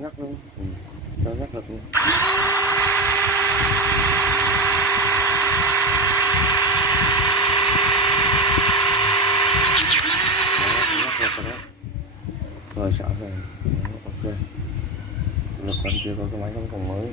ngắt luôn. Cho ngắt lực luôn. Rồi sợ rồi. Ok. Lực anh kia coi cái máy nó còn mới.